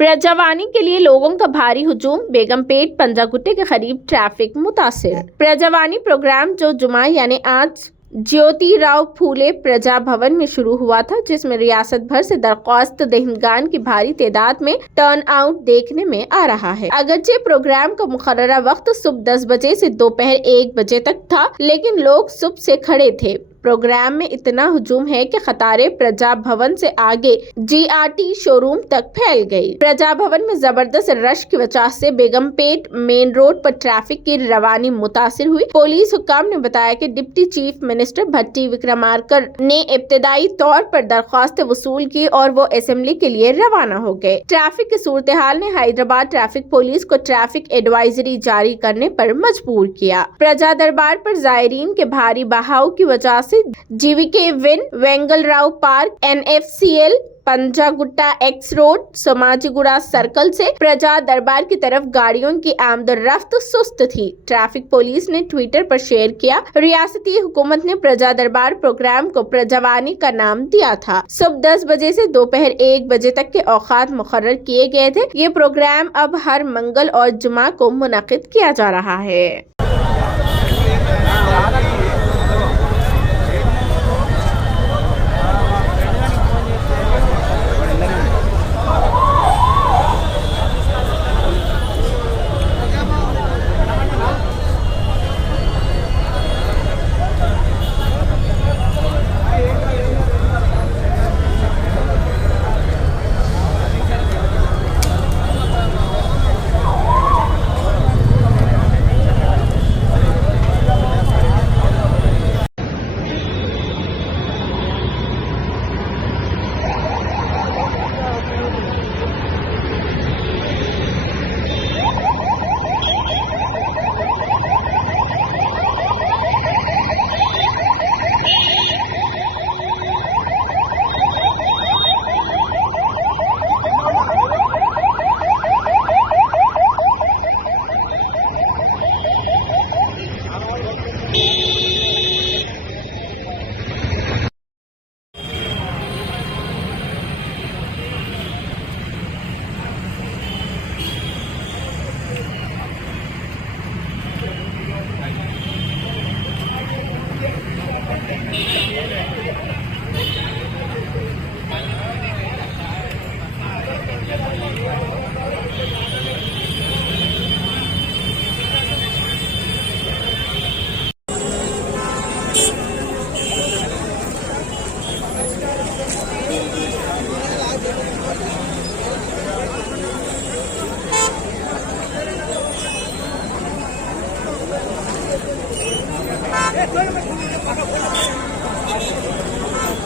प्रजावानी के लिए लोगों का भारी हुजूम, बेगमपेट पंजागुट्टे के करीब ट्रैफिक मुतासिर। प्रजावानी प्रोग्राम जो जुमा यानी आज ज्योतिराव फूले प्रजा भवन में शुरू हुआ था, जिसमें रियासत भर से दरख्वास्त दहिंदगान की भारी तादाद में टर्न आउट देखने में आ रहा है। अगरचे प्रोग्राम का मुकर्ररा वक्त सुबह 10 बजे से दोपहर 1 बजे तक था, लेकिन लोग सुबह से खड़े थे। प्रोग्राम में इतना हुजूम है कि कतारें प्रजा भवन से आगे जीआरटी शोरूम तक फैल गई। प्रजा भवन में जबरदस्त रश की वजह से बेगमपेट मेन रोड पर ट्रैफिक की रवानी मुतासिर हुई। पुलिस हुक्काम ने बताया कि डिप्टी चीफ मिनिस्टर भट्टी विक्रमार्कर ने इब्तदाई तौर पर दरख्वास्त वसूल की और वो असेंबली के लिए रवाना हो गए। ट्रैफिक की सूरत हाल ने हैदराबाद ट्रैफिक पुलिस को ट्रैफिक एडवाइजरी जारी करने पर मजबूर किया। प्रजा दरबार पर जायरीन के भारी बहाव की वजह से GVK win, Vengalrao park, NFCL, Panjagutta x road, Somajiguda circle से प्रजा दरबार की तरफ गाड़ियों की आमदरफ्त सुस्त थी। ट्रैफिक पुलिस ने ट्विटर पर शेयर किया, रियासती हुकूमत ने प्रजा दरबार प्रोग्राम को प्रजावानी का नाम दिया था। सुबह 10 बजे से दोपहर 1 बजे तक के औकात मुकर्रर किए गए थे। ये प्रोग्राम अब हर मंगल और जुमा को मुनक्किद किया जा रहा है।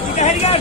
ठीक है यार,